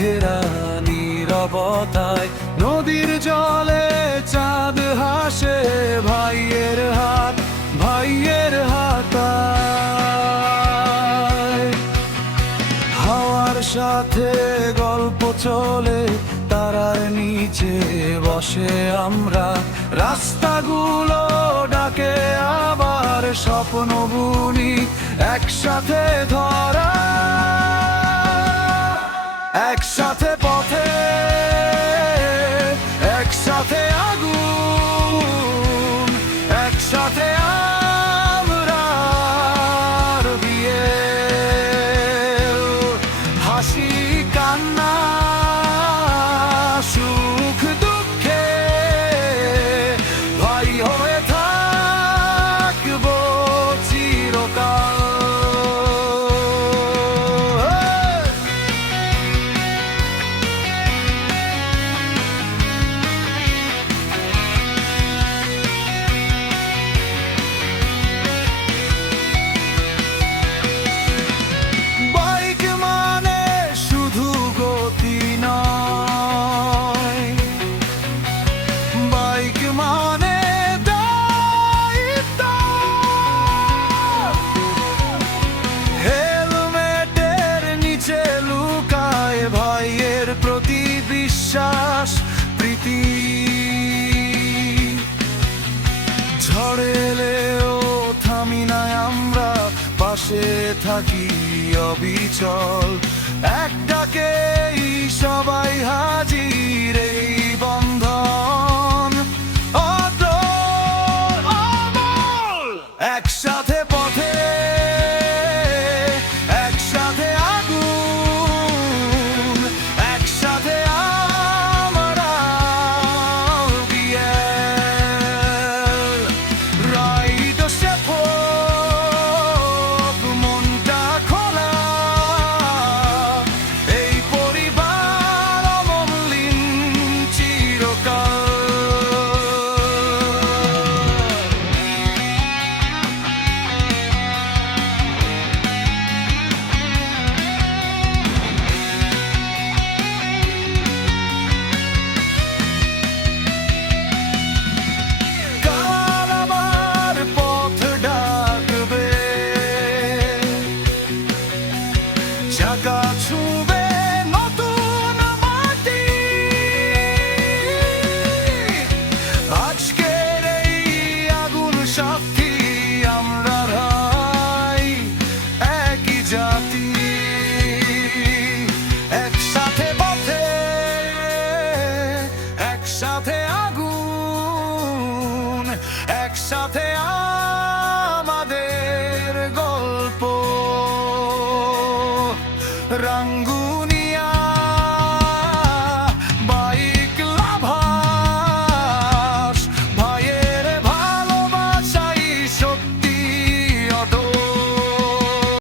ঘেরা নীরবতায়, নদীর জলে চাঁদ হাসে ভাইয়ের হাতায়। হাওয়ার সাথে গল্প চলে, তারার নিচে বসে আমরা, রাস্তাগুলো ডাকে আবার স্বপ্ন বুনি একসাথে ধরা, একসাথে পথে, একসাথে আগুন, একসাথে আমরা বিয়ে, হাসি কান্না সুখ দুঃখে ভাই হয়ে থাকবো চিরকাল। বাইক মানে শুধু গতি নয়, বাইক মানে দায়িত্ব। হেলমেটের নিচে লুকায় ভাইয়ের প্রতি বিশ্বাস প্রীতি, ঝড় এলেও থামি না আমরা, পাশে থাকি অবিচল, এক ডাকেই সবাই হাজির, এই বন্ধন অটল অমল। একসাথে পথে, একসাথে আগুন, একসাথে আমরা বিয়ে, রাইড শেফক মনটা খোলা, এই পরিবার অমলিন চিরকাল। কাল আবার পথ ডাকবে, চাকা ছুঁবে নতুন মাটি, আজকের এই আগুন সাথী আমরা ভাই একই জাতি, একসাথে পথে, একসাথে আগুন, একসাথে আমাদের গল্প রাঙ্গুনি।